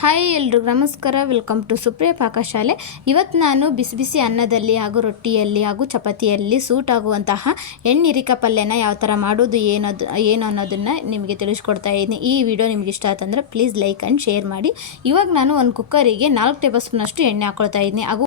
Hi ಎಲ್ರಿಗೂ ನಮಸ್ಕಾರ. Welcome to Supriya ಪಾಕಶಾಲೆ. ಇವತ್ತು ನಾನು ಬಿಸಿ ಬಿಸಿ ಅನ್ನದಲ್ಲಿ ಹಾಗೂ ರೊಟ್ಟಿಯಲ್ಲಿ ಹಾಗೂ ಚಪಾತಿಯಲ್ಲಿ ಸೂಟ್ ಆಗುವಂತಹ ಎಣ್ಣಿರಿಕ ಪಲ್ಯನ ಯಾವ ಥರ ಮಾಡೋದು, ಏನದು, ಏನು ಅನ್ನೋದನ್ನು ನಿಮಗೆ ತಿಳಿಸ್ಕೊಡ್ತಾ ಇದ್ದೀನಿ. ಈ ವಿಡಿಯೋ ನಿಮ್ಗೆ ಇಷ್ಟ ಆಯ್ತಂದ್ರೆ ಪ್ಲೀಸ್ ಲೈಕ್ ಆ್ಯಂಡ್ ಶೇರ್ ಮಾಡಿ. ಇವಾಗ ನಾನು ಒಂದು ಕುಕ್ಕರಿಗೆ ನಾಲ್ಕು ಟೇಬಲ್ ಸ್ಪೂನಷ್ಟು ಎಣ್ಣೆ ಹಾಕೊಳ್ತಾ ಇದ್ದೀನಿ. ಹಾಗೂ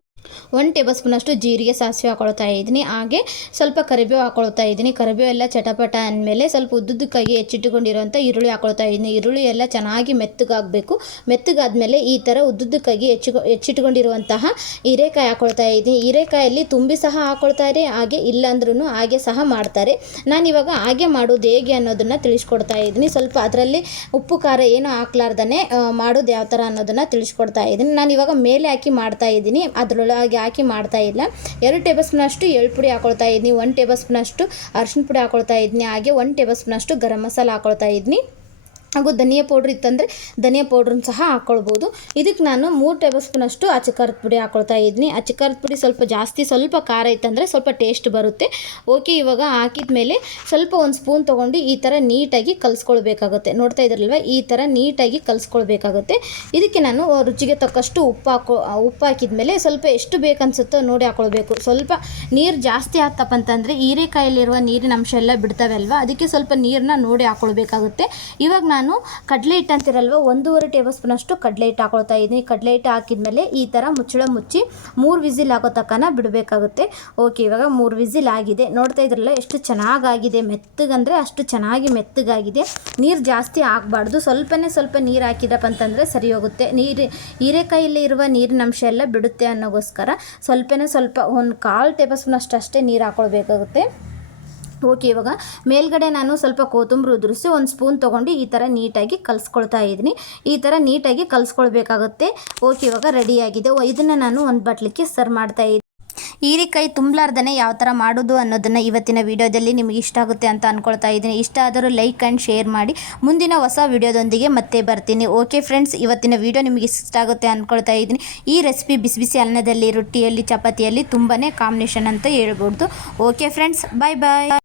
ಒಂದು ಟೇಬಲ್ ಸ್ಪೂನಷ್ಟು ಜೀರಿಗೆ ಸಾಸಿವೆ ಹಾಕೊಳ್ತಾ ಇದ್ದೀನಿ. ಹಾಗೆ ಸ್ವಲ್ಪ ಕರಿಬೇವು ಹಾಕೊಳ್ತಾ ಇದ್ದೀನಿ. ಕರಿಬೇವು ಎಲ್ಲ ಚಟಪಟ ಅಂದಮೇಲೆ ಸ್ವಲ್ಪ ಉದ್ದುದ್ದಕ್ಕಾಗಿ ಹೆಚ್ಚಿಟ್ಟುಕೊಂಡಿರುವಂಥ ಈರುಳ್ಳಿ ಹಾಕೊಳ್ತಾ ಇದ್ದೀನಿ. ಈರುಳ್ಳಿ ಎಲ್ಲ ಚೆನ್ನಾಗಿ ಮೆತ್ತಗಾಗಬೇಕು. ಮೆತ್ತಗಾದ್ಮೇಲೆ ಈ ಥರ ಉದ್ದುದ್ದಕ್ಕಾಗಿ ಹೆಚ್ಚು ಹೆಚ್ಚಿಟ್ಕೊಂಡಿರುವಂತಹ ಹೀರೆಕಾಯಿ ಹಾಕೊಳ್ತಾ ಇದ್ದೀನಿ. ಹೀರೆಕಾಯಲ್ಲಿ ತುಂಬಿ ಸಹ ಹಾಕೊಳ್ತಾರೆ, ಹಾಗೆ ಇಲ್ಲಾಂದ್ರೂ ಹಾಗೆ ಸಹ ಮಾಡ್ತಾರೆ. ನಾನು ಇವಾಗ ಹಾಗೆ ಮಾಡೋದು ಹೇಗೆ ಅನ್ನೋದನ್ನು ತಿಳಿಸ್ಕೊಡ್ತಾ ಇದ್ದೀನಿ. ಸ್ವಲ್ಪ ಅದರಲ್ಲಿ ಉಪ್ಪು, ಖಾರ ಏನು ಹಾಕ್ಲಾರ್ದೇ ಮಾಡೋದು ಯಾವ ಥರ ಅನ್ನೋದನ್ನು ತಿಳಿಸ್ಕೊಡ್ತಾ ಇದ್ದೀನಿ. ನಾನು ಇವಾಗ ಮೇಲೆ ಹಾಕಿ ಮಾಡ್ತಾ ಇದ್ದೀನಿ. ಅದರೊಳಗೆ ಹಾಕಿ ಮಾಡ್ತಾ ಇಲ್ಲ. ಎರಡು ಟೇಬಲ್ ಸ್ಪೂನಷ್ಟು ಎಳ್ಳು ಪುಡಿ ಹಾಕೊಳ್ತಾ ಇದ್ದೀನಿ ಒಂದು ಟೇಬಲ್ ಸ್ಪೂನಷ್ಟು ಅರ್ಶಿನ ಪುಡಿ ಹಾಕೊಳ್ತಾ ಇದ್ದೀನಿ ಹಾಗೆ ಒಂದು ಟೇಬಲ್ ಸ್ಪೂನಷ್ಟು ಗರಂ ಮಸಾಲ ಹಾಕೊಳ್ತಾ ಇದ್ದೀನಿ ಹಾಗೂ ಧನಿಯಾ ಪೌಡ್ರ್ ಇತ್ತಂದರೆ ಧನಿಯಾ ಪೌಡ್ರನ್ನ ಸಹ ಹಾಕ್ಕೊಳ್ಬೋದು ಇದಕ್ಕೆ ನಾನು ಮೂರು ಟೇಬಲ್ ಸ್ಪೂನಷ್ಟು ಅಚ್ಚ ಖಾರದ ಪುಡಿ ಹಾಕ್ಕೊಳ್ತಾ ಇದ್ದೀನಿ. ಅಚ್ಚ ಖಾರದ ಪುಡಿ ಸ್ವಲ್ಪ ಜಾಸ್ತಿ, ಸ್ವಲ್ಪ ಖಾರ ಇತ್ತಂದರೆ ಸ್ವಲ್ಪ ಟೇಸ್ಟ್ ಬರುತ್ತೆ. ಓಕೆ ಇವಾಗ ಹಾಕಿದ ಮೇಲೆ ಸ್ವಲ್ಪ ಒಂದು ಸ್ಪೂನ್ ತೊಗೊಂಡು ಈ ಥರ ನೀಟಾಗಿ ಕಲಿಸ್ಕೊಳ್ಬೇಕಾಗುತ್ತೆ. ನೋಡ್ತಾ ಇದ್ರಲ್ವ? ಈ ಥರ ನೀಟಾಗಿ ಕಲಿಸ್ಕೊಳ್ಬೇಕಾಗುತ್ತೆ. ಇದಕ್ಕೆ ನಾನು ರುಚಿಗೆ ತಕ್ಕಷ್ಟು ಉಪ್ಪು ಹಾಕೋ, ಉಪ್ಪು ಹಾಕಿದ ಮೇಲೆ ಸ್ವಲ್ಪ ಎಷ್ಟು ಬೇಕನ್ಸುತ್ತೋ ನೋಡಿ ಹಾಕ್ಕೊಳ್ಬೇಕು ಸ್ವಲ್ಪ ನೀರು ಜಾಸ್ತಿ ಆಗ್ತಪ್ಪ ಅಂತಂದರೆ ಹೀರೆಕಾಯಲ್ಲಿರುವ ನೀರಿನ ಅಂಶ ಎಲ್ಲ ಬಿಡ್ತವೆ ಅಲ್ವಾ? ಅದಕ್ಕೆ ಸ್ವಲ್ಪ ನೀರನ್ನ ನೋಡಿ ಹಾಕ್ಕೊಳ್ಬೇಕಾಗುತ್ತೆ ಇವಾಗ ಕಡಲೆ ಹಿಟ್ಟು ಅಂತಿರಲ್ವ, ಒಂದೂವರೆ ಟೇಬಲ್ ಸ್ಪೂನಷ್ಟು ಕಡಲೆ ಹಿಟ್ಟು ಹಾಕೊಳ್ತಾ ಇದ್ದೀನಿ. ಕಡಲೆ ಹಿಟ್ಟು ಹಾಕಿದ್ಮೇಲೆ ಈ ಥರ ಮುಚ್ಚಳ ಮುಚ್ಚಿ ಮೂರು ವಿಸಿಲ್ ಆಗೋ ತಕ್ಕನ ಬಿಡಬೇಕಾಗುತ್ತೆ. ಓಕೆ, ಇವಾಗ ಮೂರು ವಿಸಿಲ್ ಆಗಿದೆ. ನೋಡ್ತಾ ಇದ್ರಲ್ಲ, ಎಷ್ಟು ಚೆನ್ನಾಗಾಗಿದೆ. ಮೆತ್ತಗಂದರೆ ಅಷ್ಟು ಚೆನ್ನಾಗಿ ಮೆತ್ತಗಾಗಿದೆ. ನೀರು ಜಾಸ್ತಿ ಆಗಬಾರ್ದು ಸ್ವಲ್ಪನೇ ಸ್ವಲ್ಪ ನೀರು ಹಾಕಿದಪ್ಪ ಅಂತಂದರೆ ಸರಿ ಹೋಗುತ್ತೆ. ನೀರು, ಹೀರೆಕಾಯಲ್ಲಿ ಇರುವ ನೀರಿನ ಅಂಶ ಎಲ್ಲ ಬಿಡುತ್ತೆ ಅನ್ನೋಗೋಸ್ಕರ ಸ್ವಲ್ಪನೇ ಸ್ವಲ್ಪ ಒಂದು ಕಾಲು ಟೇಬಲ್ ಸ್ಪೂನ್ ಅಷ್ಟು ಅಷ್ಟೇ ನೀರು ಹಾಕ್ಕೊಳ್ಬೇಕಾಗುತ್ತೆ ಓಕೆ, ಇವಾಗ ಮೇಲ್ಗಡೆ ನಾನು ಸ್ವಲ್ಪ ಕೊತ್ತಂಬರಿ ಉದುರಿಸಿ ಒಂದು ಸ್ಪೂನ್ ತೊಗೊಂಡು ಈ ಥರ ನೀಟಾಗಿ ಕಲಿಸ್ಕೊಳ್ತಾ ಇದ್ದೀನಿ. ಈ ಥರ ನೀಟಾಗಿ ಕಲಿಸ್ಕೊಳ್ಬೇಕಾಗುತ್ತೆ. ಓಕೆ, ಇವಾಗ ರೆಡಿಯಾಗಿದೆ. ಇದನ್ನು ನಾನು ಒಂದು ಬಟ್ಲಿಕ್ಕೆ ಸರ್ವ್ ಮಾಡ್ತಾ ಇದ್ದೀನಿ ಹೀರಿಕಾಯಿ ತುಂಬಲಾರ್ದೇ ಯಾವ ಥರ ಮಾಡೋದು ಅನ್ನೋದನ್ನು ಇವತ್ತಿನ ವಿಡಿಯೋದಲ್ಲಿ ನಿಮಗೆ ಇಷ್ಟ ಆಗುತ್ತೆ ಅಂತ ಅಂದ್ಕೊಳ್ತಾ ಇದ್ದೀನಿ. ಇಷ್ಟ ಆದರೂ ಲೈಕ್ ಆ್ಯಂಡ್ ಶೇರ್ ಮಾಡಿ. ಮುಂದಿನ ಹೊಸ ವಿಡಿಯೋದೊಂದಿಗೆ ಮತ್ತೆ ಬರ್ತೀನಿ. ಓಕೆ, ಫ್ರೆಂಡ್ಸ್, ಇವತ್ತಿನ ವಿಡಿಯೋ ನಿಮಗೆ ಇಷ್ಟ ಆಗುತ್ತೆ ಅಂದ್ಕೊಳ್ತಾ ಇದ್ದೀನಿ. ಈ ರೆಸಿಪಿ ಬಿಸಿ ಬಿಸಿ ಅನ್ನದಲ್ಲಿ, ರೊಟ್ಟಿಯಲ್ಲಿ, ಚಪಾತಿಯಲ್ಲಿ ತುಂಬಾ ಕಾಂಬಿನೇಷನ್ ಅಂತ ಹೇಳ್ಬೋದು. Okay, friends, bye bye.